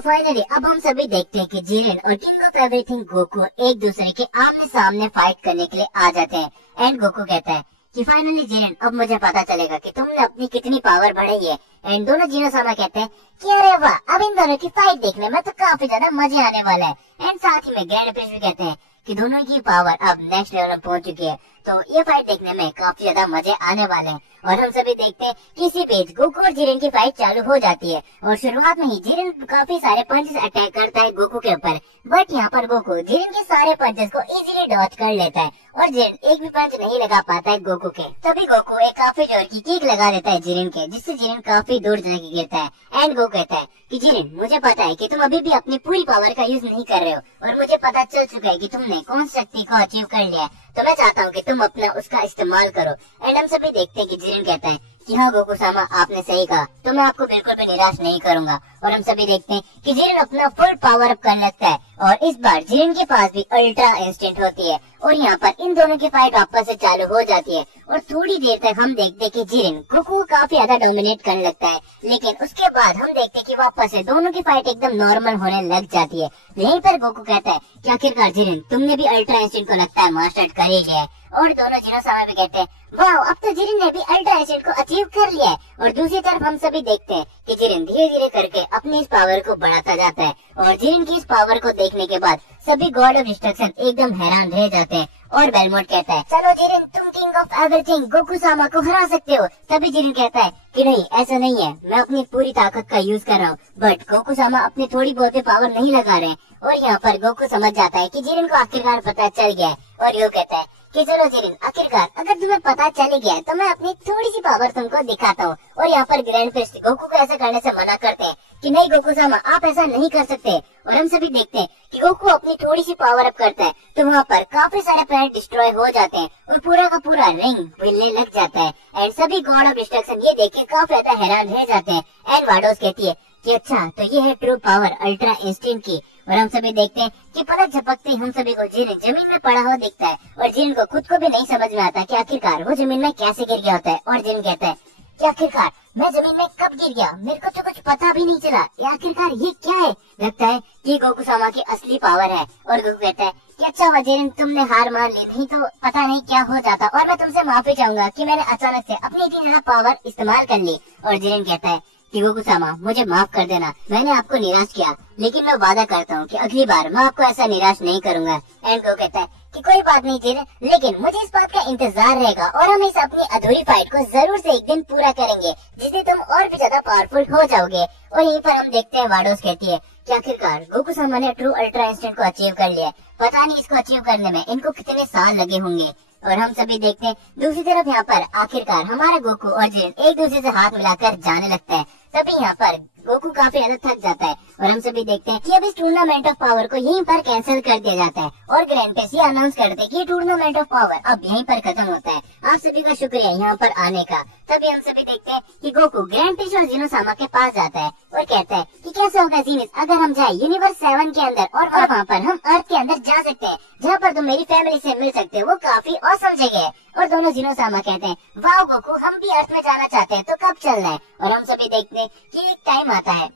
Finally अब हम सभी देखते हैं कि जिरेन और किंग ऑफ एवरीथिंग गोकू एक दूसरे के आमने सामने फाइट करने के लिए आ जाते हैं। एंड गोकू कहता है कि फाइनली जिरेन, अब मुझे पता चलेगा कि तुमने अपनी कितनी पावर बढ़ाई है। एंड दोनों जिनोसामा कहते हैं कि अरे वाह, अब इन दोनों की फाइट देखने में तो काफी ज्यादा मजे आने वाला है। एंड साथ ही में ग्रैंड प्रिंस भी कहते हैं कि दोनों की पावर अब नेक्स्ट लेवल में पहुंच चुकी है, तो ये फाइट देखने में काफी ज्यादा मजे आने वाले हैं। और हम सभी देखते हैं कि इसी बीच गोकू और जिरेन की फाइट चालू हो जाती है। और शुरुआत में ही जिरेन काफी सारे पंचेस अटैक करता है गोकू के ऊपर, बट यहाँ पर गोकू जिरेन के सारे पंचेस को इजीली डॉज कर लेता है और जिरेन एक भी पंच नहीं लगा पाता है गोकू के। तभी गोकू एक काफी जोर की किक लगा देता है जिरेन के, जिससे जिरेन काफी दूर जाके गिरता है। एंड गोकू कहता है कि जिरेन, मुझे पता है कि तुम अभी भी अपनी पूरी पावर का यूज नहीं कर रहे हो और मुझे पता चल चुका है कि तुमने कौन सी शक्ति को अचीव कर लिया है, तो मैं चाहता हूँ कि तुम अपना उसका इस्तेमाल करो। एंड हम सभी देखते हैं कि जिरेन कहता है कि हाँ गोकू सामा, आपने सही कहा, तो मैं आपको बिल्कुल भी निराश नहीं करूंगा। और हम सभी देखते हैं कि जिरेन अपना फुल पावर अप कर लगता है और इस बार जिरेन के पास भी अल्ट्रा इंस्टेंट होती है और यहाँ पर इन दोनों की फाइट वापस से चालू हो जाती है। और थोड़ी देर तक हम देखते हैं कि जिरेन गोकू को काफी ज्यादा डोमिनेट करने लगता है, लेकिन उसके बाद हम देखते हैं कि वापस से दोनों की फाइट एकदम नॉर्मल होने लग जाती है। यहीं पर गोकू कहता है कि आखिरकार जिरेन, तुमने भी अल्ट्रा इंस्टेंट को लगता है मास्टर कर ही लिया है। और दोनों जिनोसामा भी कहते हैं वाह, अब तो जिरेन ने भी अल्ट्रा इंस्टेंट को अचीव कर लिया है। और दूसरी तरफ हम सभी देखते हैं कि जिरेन धीरे धीरे करके अपनी इस पावर को बढ़ाता जाता है और जिरेन की इस पावर को देखने के बाद सभी गॉड ऑफ डिस्ट्रक्शन एकदम हैरान रह जाते हैं। और बेलमोट कहता है चलो जिरेन, तुम किंग ऑफ एवरीथिंग गोकू सामा को हरा सकते हो। तभी जिरेन कहता है कि नहीं, ऐसा नहीं है, मैं अपनी पूरी ताकत का यूज कर रहा हूँ, बट गोकू सामा अपनी थोड़ी बहुत पावर नहीं लगा रहे। और यहाँ पर गोकू समझ जाता है कि जिरेन को आखिरकार पता चल गया है और यो कहता है कि चलो जिरेन, आखिरकार अगर तुम्हें पता चल गया है तो मैं अपनी थोड़ी सी पावर तुमको दिखाता हूँ। और यहाँ पर ग्रैंड प्रिंस गोकू को ऐसा करने से मना करते हैं कि नहीं गोकू सामा, आप ऐसा नहीं कर सकते। और हम सभी देखते हैं कि गोकू अपनी थोड़ी सी पावर अप करता है तो वहाँ पर काफी सारे प्लैनेट डिस्ट्रॉय हो जाते हैं और पूरा का पूरा रिंग हिलने लग जाता है। एंड सभी गॉड ऑफ डिस्ट्रक्शन ये देख के काफी ज्यादा हैरान रह जाते हैं। एंड वाडोस कहती है कि अच्छा, तो ये है ट्रू पावर अल्ट्रा इंस्टेंट की। और हम सभी देखते हैं कि पलक झपकते हम सभी को जिरेन जमीन में पड़ा हुआ दिखता है और जिरेन को खुद को भी नहीं समझ में आता कि आखिरकार वो जमीन में कैसे गिर गया होता है। और जिरेन कहता है कि आखिरकार मैं जमीन में कब गिर गया, मेरे को तो कुछ पता भी नहीं चला, ये आखिरकार ये क्या है। लगता है कि गोकू सामा की असली पावर है। और गोकू कहता है कि अच्छा हुआ जिरेन, तुमने हार मान ली, नहीं तो पता नहीं क्या हो जाता। और मैं तुमसे माफी चाहूंगा कि मैंने अचानक से अपनी इतनी ज्यादा पावर इस्तेमाल कर ली। और जिरेन कहता है कि गोकू सामा, मुझे माफ कर देना, मैंने आपको निराश किया, लेकिन मैं वादा करता हूँ कि अगली बार मैं आपको ऐसा निराश नहीं करूंगा। एंड गोकू कहता है कि कोई बात नहीं जिरेन, लेकिन मुझे इस बात का इंतजार रहेगा और हम इस अपनी अधूरी फाइट को जरूर से एक दिन पूरा करेंगे, जिससे तुम और भी ज्यादा पावरफुल हो जाओगे। और यहीं पर हम देखते हैं वाडोस कहती है कि आखिरकार गोकू सामा ने ट्रू अल्ट्रा इंस्टेंट को अचीव कर लिया, पता नहीं इसको अचीव करने में इनको कितने साल लगे होंगे। और हम सभी देखते हैं दूसरी तरफ यहाँ पर आखिरकार हमारा गोकू और जिरेन एक दूसरे से हाथ मिलाकर जाने लगता है। तभी यहाँ पर गोकू काफी ज्यादा थक जाता है और हम सभी देखते हैं कि अब इस टूर्नामेंट ऑफ पावर को यहीं पर कैंसिल कर दिया जाता है और ग्रैंड प्रिंस ये अनाउंस करते हैं कि टूर्नामेंट ऑफ पावर अब यहीं पर खत्म होता है। आप सभी का शुक्रिया यहाँ पर आने का। तभी हम सभी देखते हैं कि गोकू ग्रैंड प्रिंस और जिनोसामा के पास जाता है और कहता है कि कैसे होगा जीनिस अगर हम जाए यूनिवर्स 7 के अंदर और वहाँ पर हम अर्थ के अंदर जा सकते हैं, जहाँ पर तुम मेरी फैमिली से मिल सकते हो, वो काफी ऑसम जगह है। और दोनों जिनोसामा कहते हैं वाह गोकू, हम भी अर्थ में जाना चाहते हैं, तो कब चलना है। और हम सभी देखते हैं कि एक टाइम आता है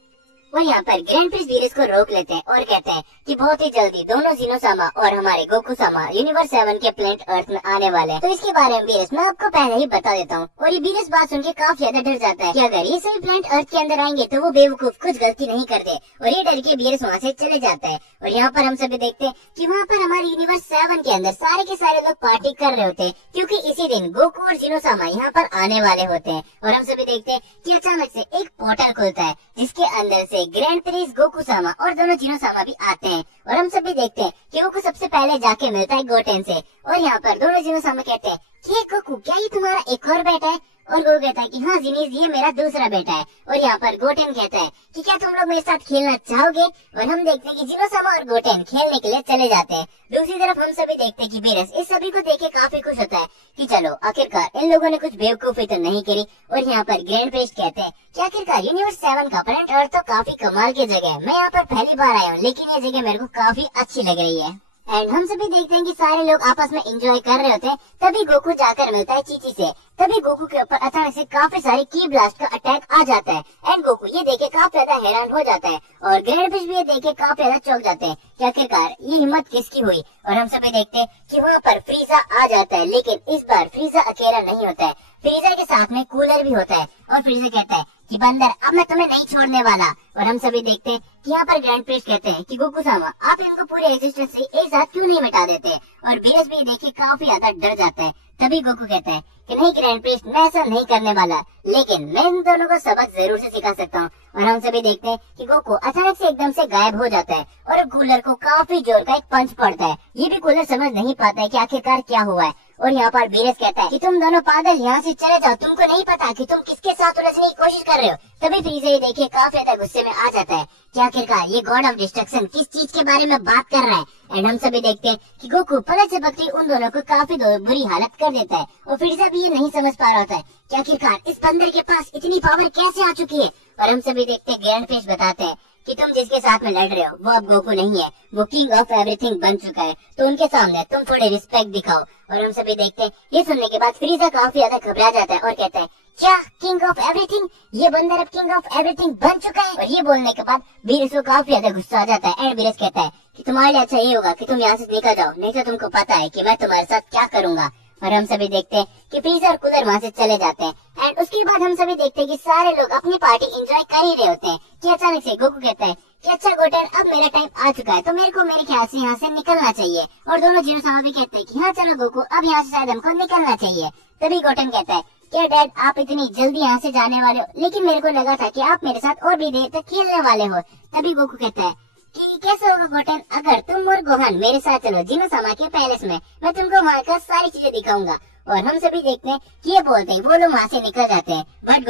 और यहाँ पर ग्रैंड प्रिंस वीरस को रोक लेते हैं और कहते हैं कि बहुत ही जल्दी दोनों जिनोसामा और हमारे गोकू सामा यूनिवर्स 7 के प्लेनेट अर्थ में आने वाले हैं। तो इसके बारे में वीरस मैं आपको पहले ही बता देता हूँ। और ये वीरस बात सुन के काफी ज्यादा डर जाता है कि अगर ये सभी प्लेनेट अर्थ के अंदर आएंगे तो वो बेवकूफ कुछ गलती नहीं करते, और ये डर के वीरस वहाँ से चले जाता है। और यहाँ पर हम सभी देखते हैं कि वहाँ पर हमारे यूनिवर्स 7 के अंदर सारे के सारे लोग पार्टी कर रहे होते हैं, क्योंकि इसी दिन गोकू और जिनोसामा यहाँ पर आने वाले होते हैं। और हम सभी देखते हैं कि अचानक से एक पोर्टल खुलता है जिसके अंदर से ग्रैंड प्रिंस गोकू सामा और दोनों जिनोसामा भी आते हैं। और हम सभी देखते हैं कि गोकू सबसे पहले जाके मिलता है गोटेन से। और यहाँ पर दोनों जिनोसामा कहते हैं कि गोकू, क्या ये तुम्हारा एक और बेटा है? और वो कहता है कि हाँ जिनीस, ये मेरा दूसरा बेटा है। और यहाँ पर गोटेन कहता है कि क्या तुम लोग मेरे साथ खेलना चाहोगे? और हम देखते हैं कि जिनोसामा और गोटेन खेलने के लिए चले जाते हैं। दूसरी तरफ हम सभी देखते हैं कि वीरस इस सभी को देख के काफी खुश होता है कि चलो आखिरकार इन लोगों ने कुछ बेवकूफी तो नहीं करी। और यहाँ पर ग्रैंड प्रिंस कहते हैं कि आखिरकार यूनिवर्स 7 का प्लेनेट अर्थ तो काफी कमाल की जगह है, मैं यहाँ पर पहली बार आया हूँ, लेकिन ये जगह मेरे को काफी अच्छी लग रही है। एंड हम सभी देखते हैं कि सारे लोग आपस में एंजॉय कर रहे होते हैं। तभी गोकू जाकर मिलता है चीची से। तभी गोकू के ऊपर अचानक से काफी सारी की ब्लास्ट का अटैक आ जाता है एंड गोकू ये देखे काफी ज्यादा हैरान हो जाता है और ग्रैंडफिश भी ये देखे काफी ज्यादा चौंक जाते हैं कि आखिरकार ये हिम्मत किसकी हुई। और हम सभी देखते हैं कि वहाँ पर फ्रीजा आ जाता है, लेकिन इस बार फ्रीजा अकेला नहीं होता है, फ्रीजा के साथ में कूलर भी होता है। और फ्रीजा कहता है कि बंदर अब मैं तुम्हें नहीं छोड़ने वाला। और हम सभी देखते हैं कि यहाँ पर ग्रैंडफिश कहते हैं कि गोकू सामा आप इनको पूरे एग्जिस्टेंस से एक साथ क्यों नहीं मिटा देते। और बीएस भी देखे काफी ज्यादा डर जाता है। तभी गोकू कहता है कि नहीं ग्रैंडफिश मैं ऐसा नहीं करने वाला, लेकिन मैं इन दोनों को सबक जरूर से सिखा सकता हूँ। और हम सभी देखते हैं कि गोकू अचानक से एकदम से गायब हो जाता है और कूलर को काफी जोर का एक पंच पड़ता है। ये भी कूलर समझ नहीं पाता है कि आखिरकार क्या हुआ है। और यहाँ पर बीरस कहता है कि तुम दोनों पागल यहाँ से चले जाओ, तुमको नहीं पता कि तुम किसके साथ उलझने की कोशिश कर रहे हो। तभी फ्रीजा ये देखे काफी ज्यादा गुस्से में आ जाता है कि आखिरकार ये गॉड ऑफ डिस्ट्रक्शन किस चीज के बारे में बात कर रहा है। एंड हम सभी देखते हैं कि गोकू पलक से बकरी उन दोनों को काफी बुरी हालत कर देता है। और फ्रीजा भी ये नहीं समझ पा रहा होता है कि आखिरकार इस बंदर के पास इतनी पावर कैसे आ चुकी है। और हम सभी देखते हैं ग्रैंडफिश बताते हैं कि तुम जिसके साथ में लड़ रहे हो वो अब गोकू नहीं है, वो किंग ऑफ एवरीथिंग बन चुका है, तो उनके सामने तुम थोड़े रिस्पेक्ट दिखाओ। और हम सभी देखते हैं ये सुनने के बाद फ्रीजा काफी ज्यादा घबरा जाता है और कहता है क्या किंग ऑफ एवरीथिंग, ये बंदर अब किंग ऑफ एवरीथिंग बन चुका है। और ये बोलने के बाद बीरस को काफी ज्यादा गुस्सा आ जाता है एंड बीरस कहता है कि तुम्हारे लिए अच्छा ये होगा कि तुम यहाँ से निकल जाओ, नहीं तो तुमको पता है कि मैं तुम्हारे साथ क्या करूंगा। और हम सभी देखते हैं कि फ्रीजा और कूलर वहाँ से चले जाते हैं एंड उसके बाद हम सभी देखते हैं कि सारे लोग अपनी पार्टी एंजॉय कर ही रहे होते हैं कि अचानक से गोकू कहता है कि अच्छा गोटेन अब मेरा टाइम आ चुका है, तो मेरे को मेरे ख्याल से यहाँ से निकलना चाहिए। और दोनों जीरो भी कहते हैं कि हाँ चलो गोकू अब यहाँ से शायद हमको निकलना चाहिए। तभी गोटेन कहता है क्या डैड आप इतनी जल्दी यहाँ से जाने वाले हो, लेकिन मेरे को लगा था कि आप मेरे साथ और भी देर तक खेलने वाले हो। तभी गोकू कहता है कि कैसे होगा गोटेन अगर तुम और गोहान मेरे साथ चलो जिनोसामा के पैलेस में, मैं तुमको वहाँ का सारी चीजें दिखाऊंगा। और हम सभी देखते हैं कि ये बोलते हैं वो लोग वहाँ से निकल जाते हैं। बट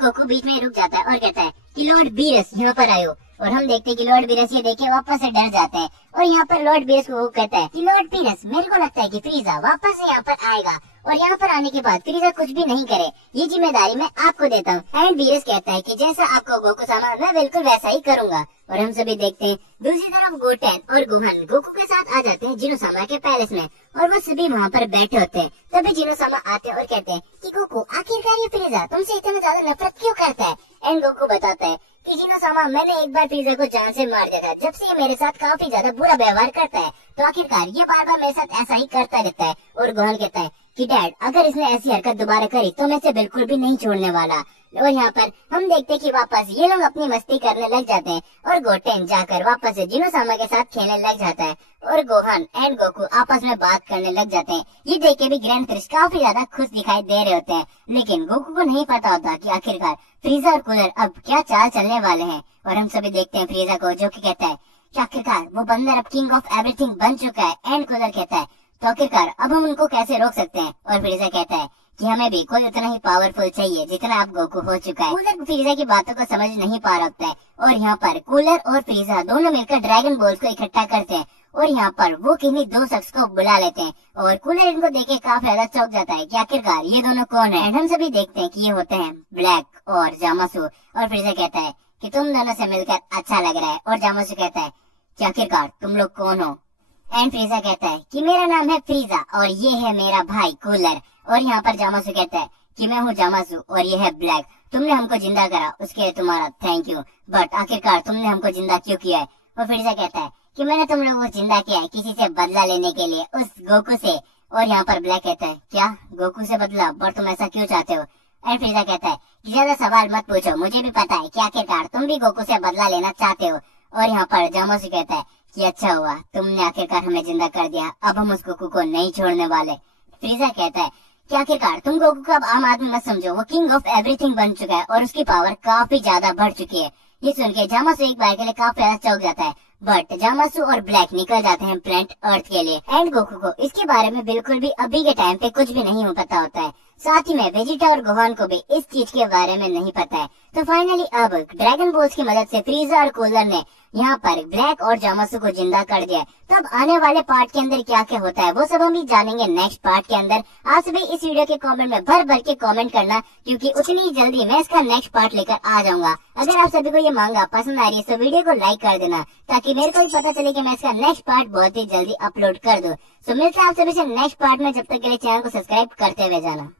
गोकू बीच में रुक जाता है और कहता है कि लॉर्ड बीरस यहाँ पर आयो। और हम देखते हैं कि लॉर्ड बीरस ये देखे वापस से डर जाते हैं और यहाँ पर लॉर्ड बीरस को कहता है कि लॉर्ड बीरस मेरे को लगता है कि फ्रीजा वापस से यहाँ पर आएगा और यहाँ पर आने के बाद फ्रीजा कुछ भी नहीं करे, ये जिम्मेदारी मैं आपको देता हूँ। एंड बीरस कहता है कि जैसा आपको गोकू सामा मैं बिल्कुल वैसा ही करूंगा। और हम सभी देखते हैं दूसरी तरफ गोटेन और गोहान गोकू के साथ आ जाते हैं जिनोसामा के पैलेस में और वो सभी वहाँ पर बैठे होते हैं। तभी जिनोसामा आते हैं और कहते हैं कि गोकू आखिरकार ये फ्रीजा तुमसे इतना ज्यादा नफरत क्यों करता है। एंड गोकू बताता है कि जिनोसामा मैंने एक बार फ्रीजा को जान से मार दिया था, जब से ये मेरे साथ काफी ज्यादा बुरा व्यवहार करता है, तो आखिरकार ये बार बार मेरे साथ ऐसा ही करता रहता है। और गोहान कहता है कि डैड अगर इसने ऐसी हरकत दोबारा करी तो मैं इसे बिल्कुल भी नहीं छोड़ने वाला। और यहाँ पर हम देखते हैं कि वापस ये लोग अपनी मस्ती करने लग जाते हैं और गोटेन जाकर वापस से जिनोसामा के साथ खेलने लग जाता है और गोहान एंड गोकू आपस में बात करने लग जाते हैं। ये देख के भी ग्रैंडफिश काफी ज्यादा खुश दिखाई दे रहे होते हैं, लेकिन गोकू को नहीं पता होता कि आखिरकार फ्रीजा और कूलर अब क्या चाल चलने वाले हैं। और हम सभी देखते हैं फ्रीजा को जो कि कहता है कि आखिरकार वो बंदर अब किंग ऑफ एवरीथिंग बन चुका है। एंड कूलर कहता है तो आखिरकार अब हम उनको कैसे रोक सकते हैं। और फ्रीजा कहता है कि हमें भी कोई उतना ही पावरफुल चाहिए जितना अब गोकू हो चुका है। कूलर फ्रीजा की बातों को समझ नहीं पा रहा होता है और यहाँ पर कूलर और फ्रीजा दोनों मिलकर ड्रैगन बॉल्स को इकट्ठा करते हैं और यहाँ पर वो किन्हीं दो शख्स को बुला लेते हैं। और कूलर इनको देखे काफी ज्यादा चौंक जाता है कि आखिरकार ये दोनों कौन है। हम सभी देखते हैं कि ये होते हैं ब्लैक और जामासू। और फ्रीजा कहता है कि तुम दोनों से मिलकर अच्छा लग रहा है और जामासू कहता है कि आखिरकार तुम लोग कौन हो। एंड फ्रीजा कहता है कि मेरा नाम है फ्रीजा और ये है मेरा भाई कूलर। और यहाँ पर जामासू कहता है कि मैं हूँ जामासू और ये है ब्लैक, तुमने हमको जिंदा करा उसके लिए तुम्हारा थैंक यू, बट आखिरकार तुमने हमको जिंदा क्यों किया है। और फ्रीजा कहता है कि मैंने तुम लोगों को जिंदा किया है किसी से बदला लेने के लिए, उस गोकू से। और यहाँ पर ब्लैक कहता है क्या गोकू से बदला, बट तुम ऐसा क्यों चाहते हो। एंड फ्रीजा कहता है कि ज्यादा सवाल मत पूछो, मुझे भी पता है कि आखिरकार तुम भी गोकू से बदला लेना चाहते हो। और यहाँ पर जामासू कहता है कि अच्छा हुआ तुमने आखिरकार हमें जिंदा कर दिया, अब हम उस गोकू को नहीं छोड़ने वाले। फ्रीजा कहता है कि आखिरकार तुम गोकू को अब आम आदमी मत समझो, वो किंग ऑफ एवरीथिंग बन चुका है और उसकी पावर काफी ज्यादा बढ़ चुकी है। ये सुन के जामासू एक बार के लिए काफी ज्यादा चौंक जाता है, बट जामासू और ब्लैक निकल जाते हैं प्लेनेट अर्थ के लिए। एंड गोकू को इसके बारे में बिल्कुल भी अभी के टाइम पे कुछ भी नहीं पता होता है। साथ ही में वेजिटा और गोहान को भी इस चीज के बारे में नहीं पता है। तो फाइनली अब ड्रैगन बॉल्स की मदद से फ्रीजर और कूलर ने यहाँ पर ब्लैक और जामासु को जिंदा कर दिया। तो अब आने वाले पार्ट के अंदर क्या क्या होता है वो सब हम भी जानेंगे नेक्स्ट पार्ट के अंदर। आप सभी इस वीडियो के कमेंट में भर भर के कमेंट करना, क्योंकि उतनी जल्दी मैं इसका नेक्स्ट पार्ट लेकर आ जाऊंगा। अगर आप सभी को ये मांगा पसंद आ रही है तो वीडियो को लाइक कर देना, ताकि मेरे को भी पता चले कि मैं इसका नेक्स्ट पार्ट बहुत ही जल्दी अपलोड कर दूं। तो मिलते हैं आप सभी से नेक्स्ट पार्ट में, जब तक के लिए चैनल को सब्सक्राइब करते हुए जाना।